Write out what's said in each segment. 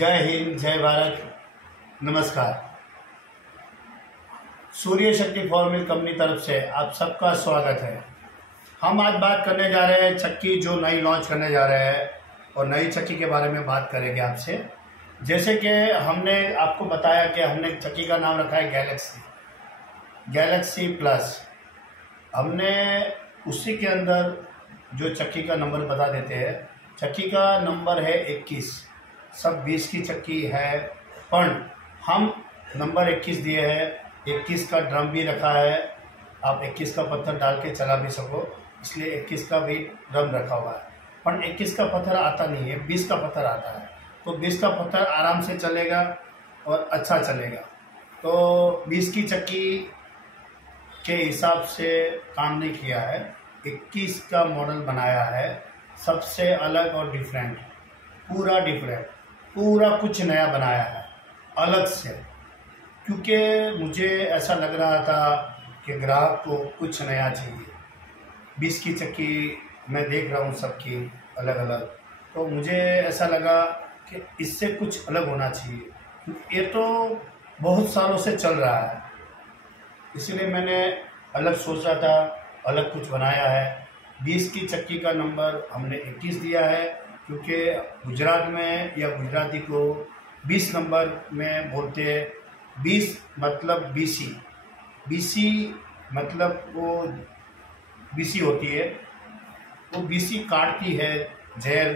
जय हिंद, जय भारत, नमस्कार। सूर्य शक्ति फॉर्मिल कंपनी तरफ से आप सबका स्वागत है। हम आज बात करने जा रहे हैं चक्की जो नई लॉन्च करने जा रहे हैं और नई चक्की के बारे में बात करेंगे आपसे। जैसे कि हमने आपको बताया कि हमने चक्की का नाम रखा है गैलेक्सी प्लस। हमने उसी के अंदर जो चक्की का नंबर बता देते हैं। चक्की का नंबर है 21। सब 20 की चक्की है, पर हम नंबर 21 दिए हैं। 21 का ड्रम भी रखा है, आप 21 का पत्थर डाल के चला भी सको, इसलिए 21 का भी ड्रम रखा हुआ है। पर 21 का पत्थर आता नहीं है, 20 का पत्थर आता है। तो 20 का पत्थर आराम से चलेगा और अच्छा चलेगा। तो 20 की चक्की के हिसाब से काम नहीं किया है, 21 का मॉडल बनाया है, सबसे अलग और डिफरेंट, पूरा कुछ नया बनाया है अलग से। क्योंकि मुझे ऐसा लग रहा था कि ग्राहक को कुछ नया चाहिए। 20 की चक्की मैं देख रहा हूँ सबकी अलग अलग, तो मुझे ऐसा लगा कि इससे कुछ अलग होना चाहिए। ये तो बहुत सालों से चल रहा है, इसलिए मैंने अलग सोचा था, अलग कुछ बनाया है। 20 की चक्की का नंबर हमने 21 दिया है, क्योंकि गुजरात में या गुजराती को 20 नंबर में बोलते हैं। 20 मतलब बीसी मतलब वो बीसी होती है, वो बीसी काटती है, जहर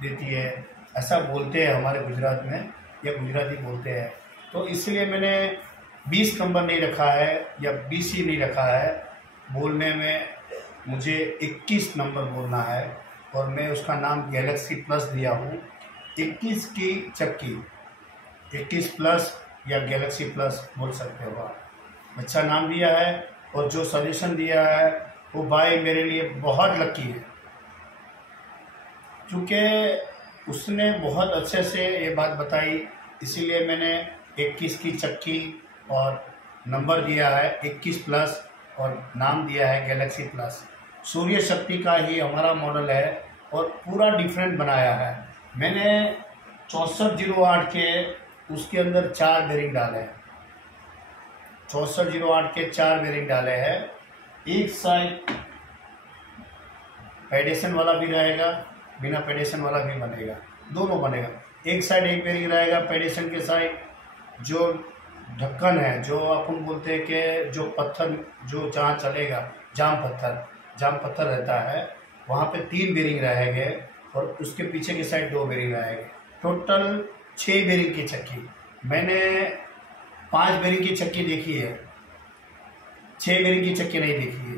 देती है, ऐसा बोलते हैं हमारे गुजरात में, या गुजराती बोलते हैं। तो इसलिए मैंने 20 नंबर नहीं रखा है या बीसी नहीं रखा है। बोलने में मुझे 21 नंबर बोलना है और मैं उसका नाम गैलेक्सी प्लस दिया हूँ। 21 की चक्की, 21 प्लस या गैलेक्सी प्लस बोल सकते हो आप। अच्छा नाम दिया है, और जो सजेशन दिया है वो भाई मेरे लिए बहुत लकी है, क्योंकि उसने बहुत अच्छे से ये बात बताई। इसीलिए मैंने 21 की चक्की और नंबर दिया है 21 प्लस और नाम दिया है गैलेक्सी प्लस। सूर्य शक्ति का ही हमारा मॉडल है और पूरा डिफरेंट बनाया है। मैंने 6408 के उसके अंदर 4 बेरिंग डाले हैं। 6408 के 4 बेरिंग डाले हैं। एक साइड पेडेशन वाला भी रहेगा, बिना पेडेशन वाला भी बनेगा, दोनों बनेगा। एक साइड एक बेरिंग रहेगा पेडेशन के साइड। जो ढक्कन है, जो अपन बोलते हैं कि जो पत्थर जो जहाँ चलेगा, जाम पत्थर रहता है, वहाँ पे 3 बेरिंग रहेंगे और उसके पीछे की साइड 2 बेरिंग रहेंगे। टोटल 6 बेरिंग की चक्की। मैंने 5 बेरिंग की चक्की देखी है, 6 बेरिंग की चक्की नहीं देखी है।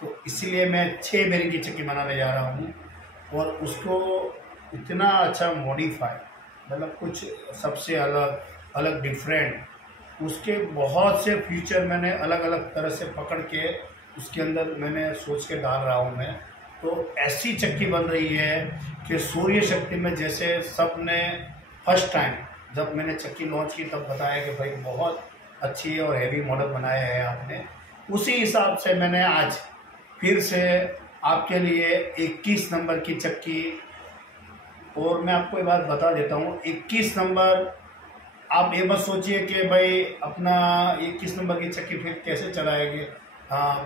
तो इसलिए मैं 6 बेरिंग की चक्की बनाने जा रहा हूँ और उसको इतना अच्छा मॉडिफाई, मतलब कुछ सबसे अलग डिफरेंट, उसके बहुत से फीचर मैंने अलग अलग तरह से पकड़ के उसके अंदर मैंने सोच के डाल रहा हूँ मैं। तो ऐसी चक्की बन रही है कि सूर्य शक्ति में, जैसे सब ने फर्स्ट टाइम जब मैंने चक्की लॉन्च की तब बताया कि भाई बहुत अच्छी और हैवी मॉडल बनाया है आपने। उसी हिसाब से मैंने आज फिर से आपके लिए 21 नंबर की चक्की, और मैं आपको ये बात बता देता हूँ, 21 नंबर आप ये मत सोचिए कि भाई अपना 21 नंबर की चक्की फिर कैसे चलाएंगे,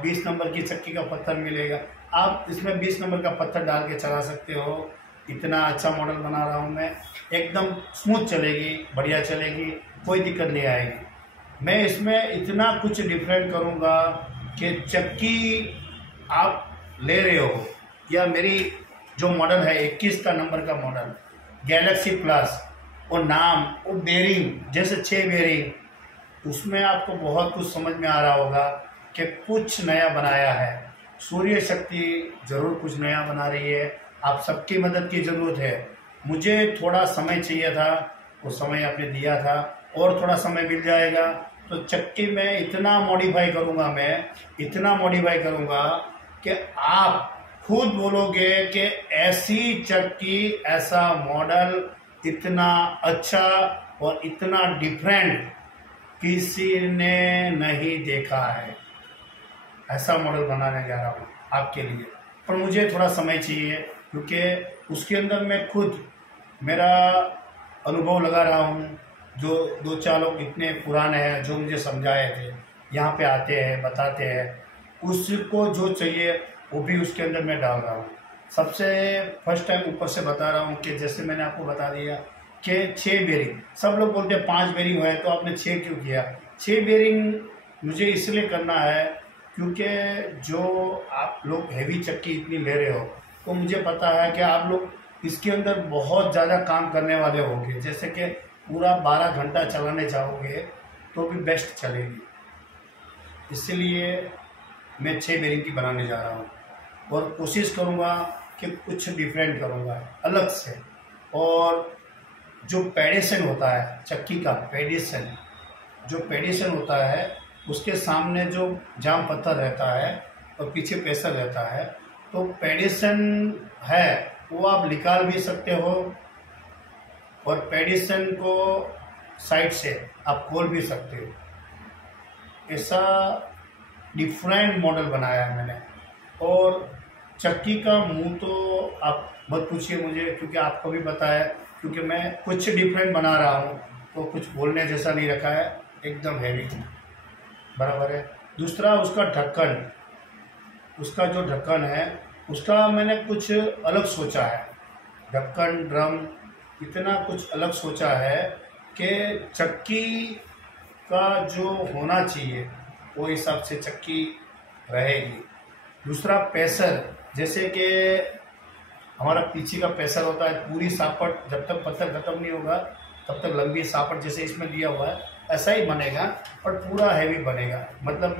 20 नंबर की चक्की का पत्थर मिलेगा। आप इसमें 20 नंबर का पत्थर डाल के चला सकते हो। इतना अच्छा मॉडल बना रहा हूँ मैं, एकदम स्मूथ चलेगी, बढ़िया चलेगी, कोई दिक्कत नहीं आएगी। मैं इसमें इतना कुछ डिफरेंट करूँगा कि चक्की आप ले रहे हो, या मेरी जो मॉडल है 21 का नंबर का मॉडल गैलेक्सी प्लस, और नाम वो बेरिंग जैसे 6 बेरिंग, उसमें आपको बहुत कुछ समझ में आ रहा होगा कि कुछ नया बनाया है। सूर्य शक्ति जरूर कुछ नया बना रही है, आप सबकी मदद की ज़रूरत है। मुझे थोड़ा समय चाहिए था, वो समय आपने दिया था, और थोड़ा समय मिल जाएगा तो चक्की में इतना मॉडिफाई करूँगा, मैं इतना मॉडिफाई करूँगा कि आप खुद बोलोगे कि ऐसी चक्की, ऐसा मॉडल, इतना अच्छा और इतना डिफरेंट किसी ने नहीं देखा है। ऐसा मॉडल बनाने जा रहा हूँ आपके लिए, पर मुझे थोड़ा समय चाहिए, क्योंकि उसके अंदर मैं खुद, मेरा अनुभव लगा रहा हूँ। जो 2-4 लोग इतने पुराने हैं जो मुझे समझाए थे, यहाँ पे आते हैं बताते हैं, उसको जो चाहिए वो भी उसके अंदर मैं डाल रहा हूँ। सबसे फर्स्ट टाइम ऊपर से बता रहा हूँ कि जैसे मैंने आपको बता दिया कि 6 बेरिंग, सब लोग बोलते हैं 5 बेरिंग है तो आपने 6 क्यों किया। 6 बेरिंग मुझे इसलिए करना है क्योंकि जो आप लोग हैवी चक्की इतनी ले रहे हो तो मुझे पता है कि आप लोग इसके अंदर बहुत ज़्यादा काम करने वाले होंगे। जैसे कि पूरा 12 घंटा चलाने चाहोगे तो भी बेस्ट चलेगी, इसलिए मैं 6 बेरिंग की बनाने जा रहा हूँ और कोशिश करूँगा कि कुछ डिफरेंट करूँगा अलग से। और जो पेडिशन होता है चक्की का, पेडिशन जो पेडिशन होता है उसके सामने जो जाम पत्थर रहता है और पीछे प्रेशर रहता है, तो पेडिशन है वो आप निकाल भी सकते हो और पेडिशन को साइड से आप खोल भी सकते हो। ऐसा डिफरेंट मॉडल बनाया है मैंने। और चक्की का मुंह तो आप मत पूछिए मुझे, क्योंकि आपको भी पता है, क्योंकि मैं कुछ डिफरेंट बना रहा हूँ तो कुछ बोलने जैसा नहीं रखा है, एकदम हैवी बराबर है। दूसरा उसका ढक्कन, उसका जो ढक्कन है उसका मैंने कुछ अलग सोचा है। ढक्कन ड्रम इतना कुछ अलग सोचा है कि चक्की का जो होना चाहिए वो हिसाब से चक्की रहेगी। दूसरा प्रेशर, जैसे कि हमारा पीछे का प्रेशर होता है, पूरी सापट जब तक पत्थर खत्म नहीं होगा तब तक लंबी सापट जैसे इसमें दिया हुआ है ऐसा ही बनेगा और पूरा हैवी बनेगा। मतलब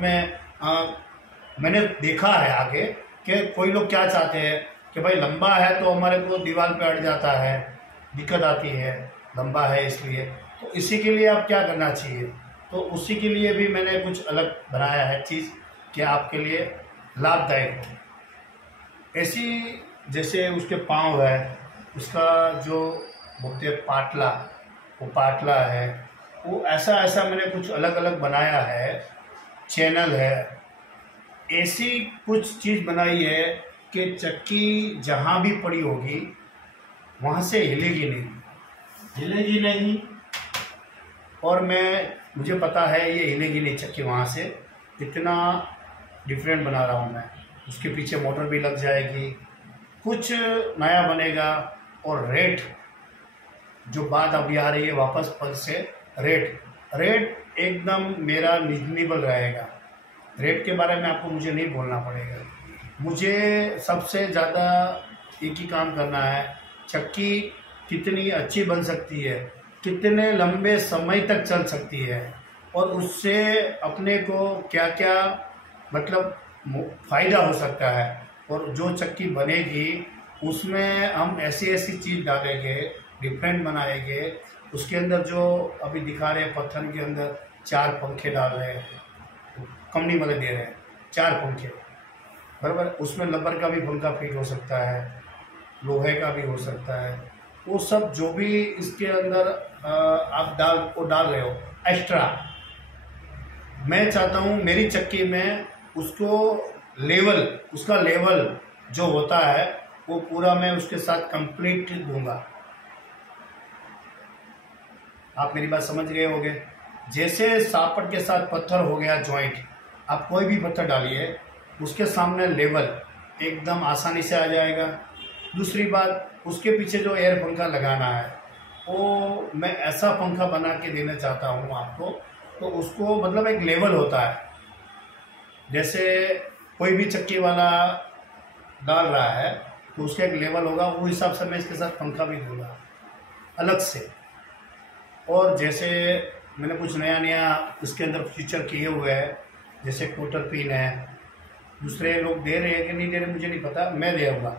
मैंने देखा है आगे कि कोई लोग क्या चाहते हैं कि भाई लंबा है तो हमारे को दीवार पे अड़ जाता है, दिक्कत आती है, लंबा है इसलिए। तो इसी के लिए आप क्या करना चाहिए, तो उसी के लिए भी मैंने कुछ अलग बनाया है चीज़ कि आपके लिए लाभदायक हो। ऐसी जैसे उसके पाँव है, उसका जो बोलते हैं पाटला, वो पाटला है, वो ऐसा मैंने कुछ अलग अलग बनाया है। चैनल है, ऐसी कुछ चीज़ बनाई है कि चक्की जहाँ भी पड़ी होगी वहाँ से हिलेगी नहीं। और मुझे पता है ये हिलेगी नहीं चक्की वहाँ से, इतना डिफरेंट बना रहा हूँ मैं। उसके पीछे मोटर भी लग जाएगी, कुछ नया बनेगा। और रेट जो बात अभी आ रही है वापस पर से, रेट एकदम मेरा रिजनेबल रहेगा। रेट के बारे में आपको मुझे नहीं बोलना पड़ेगा। मुझे सबसे ज़्यादा एक ही काम करना है, चक्की कितनी अच्छी बन सकती है, कितने लंबे समय तक चल सकती है और उससे अपने को क्या क्या मतलब फ़ायदा हो सकता है। और जो चक्की बनेगी उसमें हम ऐसी चीज़ डालेंगे, डिफरेंट बनाएंगे। उसके अंदर जो अभी दिखा रहे हैं पत्थर के अंदर 4 पंखे डाल रहे हैं, कंपनी वाले दे रहे हैं 4 पंखे बराबर। उसमें रबर का भी पंखा फिट हो सकता है, लोहे का भी हो सकता है। वो सब जो भी इसके अंदर आप डाल रहे हो एक्स्ट्रा, मैं चाहता हूँ मेरी चक्की में उसका लेवल जो होता है वो पूरा मैं उसके साथ कंप्लीट दूंगा। आप मेरी बात समझ गए होंगे। जैसे सापट के साथ पत्थर हो गया जॉइंट, आप कोई भी पत्थर डालिए उसके सामने लेवल एकदम आसानी से आ जाएगा। दूसरी बात, उसके पीछे जो एयर पंखा लगाना है वो मैं ऐसा पंखा बना के देना चाहता हूँ आपको, तो उसको मतलब एक लेवल होता है। जैसे कोई भी चक्की वाला डाल रहा है तो उसका एक लेवल होगा, वो हिसाब से मैं इसके साथ पंखा भी दूंगा अलग से। और जैसे मैंने कुछ नया इसके अंदर फीचर किए हुए हैं, जैसे क्वार्टर पिन है, दूसरे लोग दे रहे हैं कि नहीं दे रहे मुझे नहीं पता, मैं दे दूँगा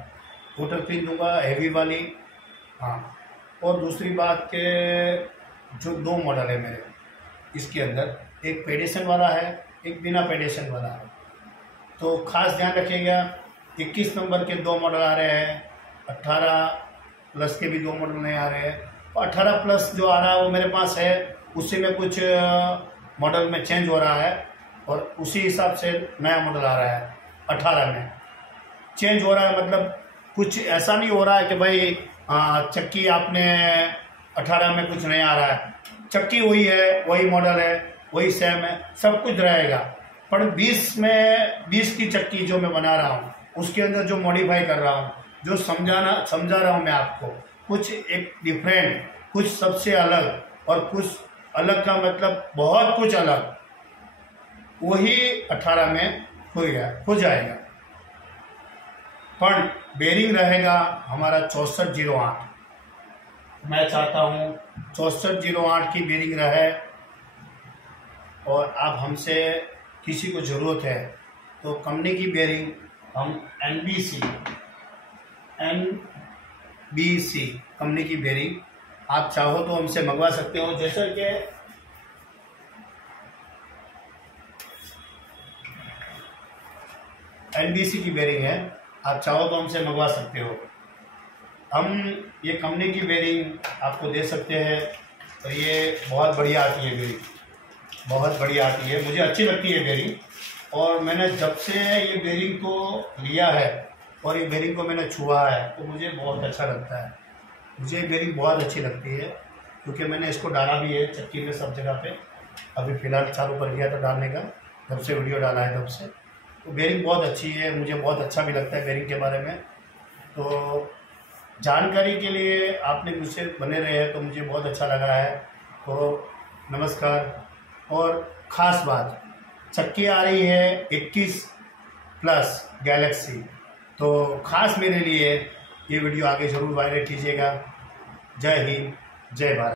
क्वार्टर पिन दूंगा हैवी वाली। हाँ, और दूसरी बात के जो 2 मॉडल है मेरे इसके अंदर, एक पेडिशन वाला है, एक बिना पेडिशन वाला है। तो खास ध्यान रखिएगा, 21 नंबर के 2 मॉडल आ रहे हैं, 18 प्लस के भी 2 मॉडल नहीं आ रहे हैं। तो 18 प्लस जो आ रहा है वो मेरे पास है, उससे में कुछ मॉडल में चेंज हो रहा है और उसी हिसाब से नया मॉडल आ रहा है। 18 में चेंज हो रहा है, मतलब कुछ ऐसा नहीं हो रहा है कि भाई चक्की आपने 18 में कुछ नया आ रहा है। चक्की वही है, वही मॉडल है, वही सेम है, सब कुछ रहेगा। पर 20 की चक्की जो मैं बना रहा हूँ उसके अंदर जो मॉडिफाई कर रहा हूँ, जो समझा रहा हूँ मैं आपको, कुछ एक डिफरेंट, कुछ सबसे अलग, और कुछ अलग का मतलब बहुत कुछ अलग, वही 18 में हो जाएगा। पर बेरिंग रहेगा हमारा 6408। मैं चाहता हूँ 6408 की बेरिंग रहे। और आप हमसे किसी को ज़रूरत है तो कंपनी की बेरिंग हम NBC कंपनी की बेरिंग आप चाहो तो हमसे मंगवा सकते हो। जैसे कि NBC की बेरिंग है, आप चाहो तो हमसे मंगवा सकते हो। हम ये कंपनी की बेरिंग आपको दे सकते हैं। तो ये बहुत बढ़िया आती है बेरिंग, बहुत बढ़िया आती है, मुझे अच्छी लगती है बेरिंग। और मैंने जब से ये बेरिंग को लिया है और ये बेरिंग को मैंने छुआ है तो मुझे बहुत अच्छा लगता है। मुझे बेरिंग बहुत अच्छी लगती है क्योंकि मैंने इसको डाला भी है चक्की में, सब जगह पे। अभी फ़िलहाल चालू कर दिया था डालने का, जब से वीडियो डाला है तब से। तो बेरिंग बहुत अच्छी है, मुझे बहुत अच्छा भी लगता है बेरिंग के बारे में। तो जानकारी के लिए आपने मुझसे बने रहे हैं तो मुझे बहुत अच्छा लगा है। तो नमस्कार। और ख़ास बात, चक्की आ रही है 21+ गैलेक्सी, तो ख़ास मेरे लिए ये वीडियो आगे ज़रूर वायरल कीजिएगा। जय हिंद, जय भारत।